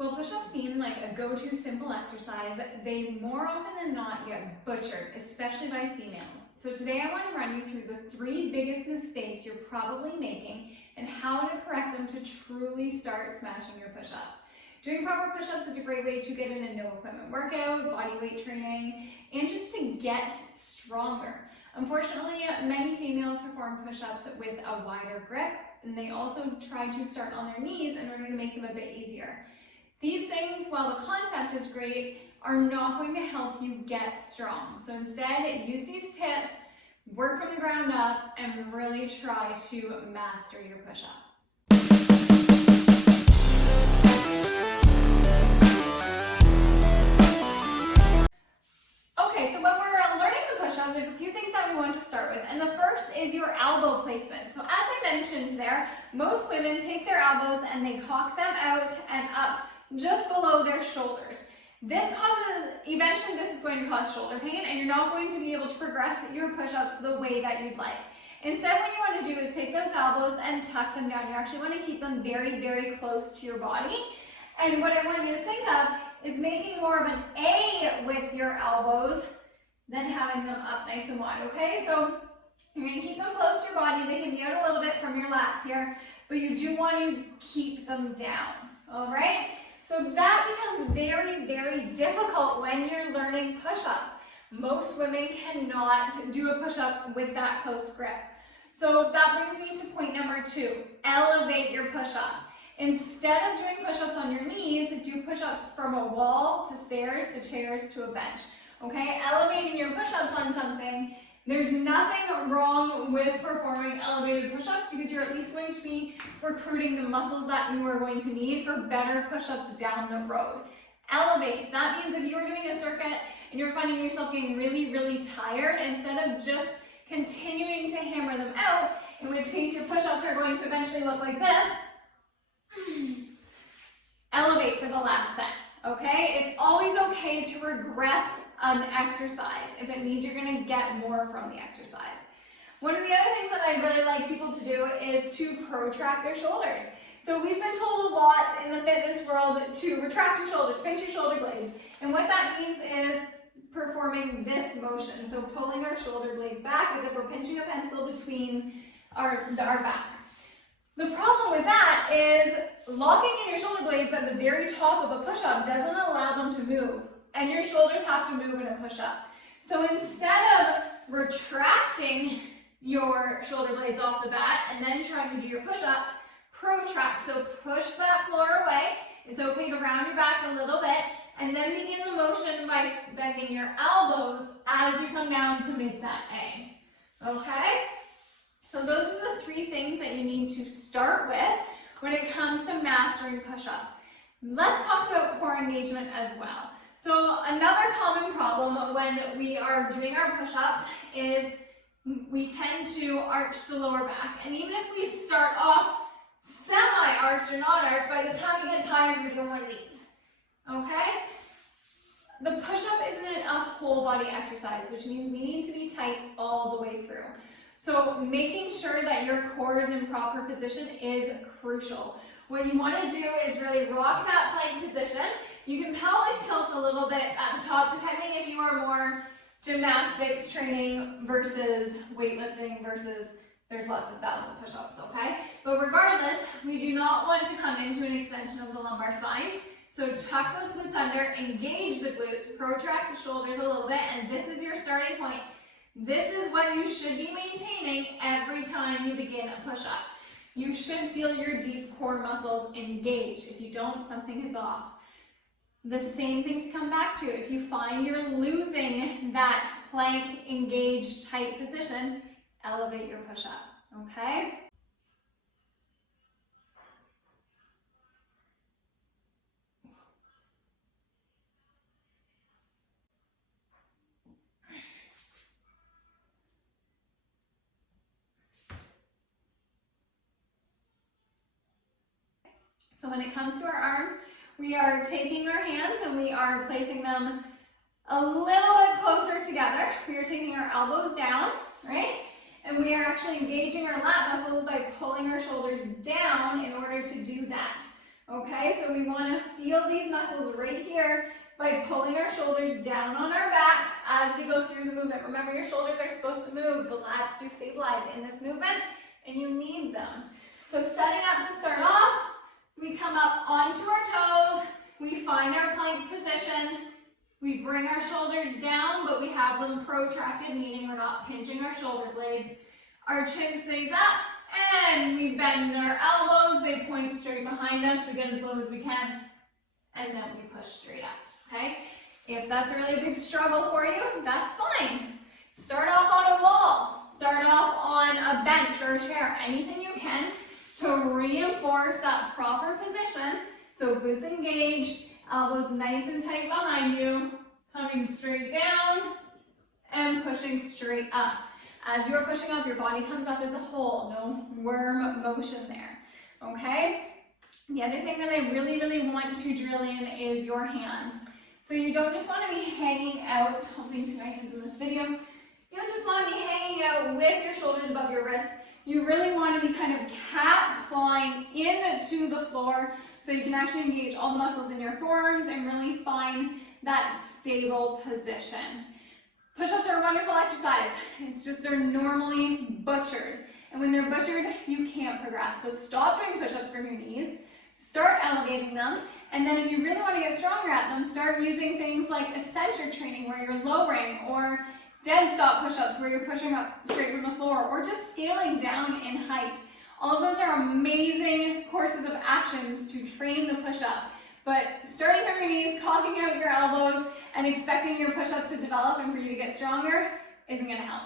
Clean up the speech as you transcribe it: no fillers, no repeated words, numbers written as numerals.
While push-ups seem like a go-to simple exercise, they more often than not get butchered, especially by females. So today I want to run you through the 3 biggest mistakes you're probably making and how to correct them to truly start smashing your push-ups. Doing proper push-ups is a great way to get in a no-equipment workout, body weight training, and just to get stronger. Unfortunately, many females perform push-ups with a wider grip, and they also try to start on their knees in order to make them a bit easier. These things, while the concept is great, are not going to help you get strong. So instead, use these tips, work from the ground up, and really try to master your push-up. Okay, so when we're learning the push-up, there's a few things that we want to start with. And the first is your elbow placement. So as I mentioned there, most women take their elbows and they cock them out and up just below their shoulders. Eventually this is going to cause shoulder pain, and you're not going to be able to progress your push-ups the way that you'd like. Instead, what you want to do is take those elbows and tuck them down. You actually want to keep them very, very close to your body. And what I want you to think of is making more of an A with your elbows than having them up nice and wide, okay? So you're going to keep them close to your body. They can be out a little bit from your lats here, but you do want to keep them down, all right? So that becomes very, very difficult when you're learning push-ups. Most women cannot do a push-up with that close grip. So that brings me to point number 2, elevate your push-ups. Instead of doing push-ups on your knees, do push-ups from a wall to stairs to chairs to a bench. Okay, elevating your push-ups on something, there's nothing wrong with performing elevated push-ups because you're at least going to be recruiting the muscles that you are going to need for better push-ups down the road. Elevate, that means if you are doing a circuit and you're finding yourself getting really, really tired, instead of just continuing to hammer them out, in which case your push-ups are going to eventually look like this, elevate for the last set, okay? It's always okay to regress an exercise if it means you're gonna get more from the exercise. One of the other things that I really like people to do is to protract their shoulders. So we've been told a lot in the fitness world to retract your shoulders, pinch your shoulder blades. And what that means is performing this motion. So pulling our shoulder blades back as if we're pinching a pencil between our back. The problem with that is locking in your shoulder blades at the very top of a push-up doesn't allow them to move, and your shoulders have to move in a push-up. So instead of retracting your shoulder blades off the bat and then trying to do your push-up, protract. So push that floor away. It's okay to round your back a little bit, and then begin the motion by bending your elbows as you come down to make that A. Okay? So those are the 3 things that you need to start with when it comes to mastering push-ups. Let's talk about core engagement as well. So another common problem when we are doing our push-ups is we tend to arch the lower back. And even if we start off semi-arched or not arched, by the time you get tired, you're doing one of these. Okay? The push-up isn't a whole body exercise, which means we need to be tight all the way through. So making sure that your core is in proper position is crucial. What you want to do is really rock that plank position. You can pelvic tilt a little bit at the top, depending if you are more gymnastics training versus weightlifting versus there's lots of styles of push-ups, okay? But regardless, we do not want to come into an extension of the lumbar spine. So tuck those glutes under, engage the glutes, protract the shoulders a little bit, and this is your starting point. This is what you should be maintaining every time you begin a push-up. You should feel your deep core muscles engaged. If you don't, something is off. The same thing to come back to. If you find you're losing that plank engaged tight position, elevate your push-up, okay? So when it comes to our arms, we are taking our hands and we are placing them a little bit closer together. We are taking our elbows down, right? And we are actually engaging our lat muscles by pulling our shoulders down in order to do that. Okay, so we want to feel these muscles right here by pulling our shoulders down on our back as we go through the movement. Remember, your shoulders are supposed to move. The lats do stabilize in this movement, and you need them. So setting up to start off, we come up onto our toes, we find our plank position, we bring our shoulders down, but we have them protracted, meaning we're not pinching our shoulder blades. Our chin stays up, and we bend our elbows, they point straight behind us, we get as low as we can, and then we push straight up, okay? If that's a really big struggle for you, that's fine. Start off on a wall, start off on a bench or a chair, anything you can to reinforce that proper position. So glutes engaged, elbows nice and tight behind you, coming straight down and pushing straight up. As you're pushing up, your body comes up as a whole, no worm motion there, okay? The other thing that I really want to drill in is your hands. So you don't just want to be hanging out, holding through my hands in this video, you don't just want to be hanging out with your shoulders above your wrists. You really want to be kind of cat clawing into the floor so you can actually engage all the muscles in your forearms and really find that stable position. Push-ups are a wonderful exercise. It's just they're normally butchered. And when they're butchered, you can't progress. So stop doing push-ups from your knees, start elevating them, and then if you really want to get stronger at them, start using things like eccentric training where you're lowering, or dead stop push-ups where you're pushing up straight from the floor, or just scaling down in height. All of those are amazing courses of actions to train the push-up. But starting from your knees, cocking out your elbows, and expecting your push-ups to develop and for you to get stronger isn't going to help.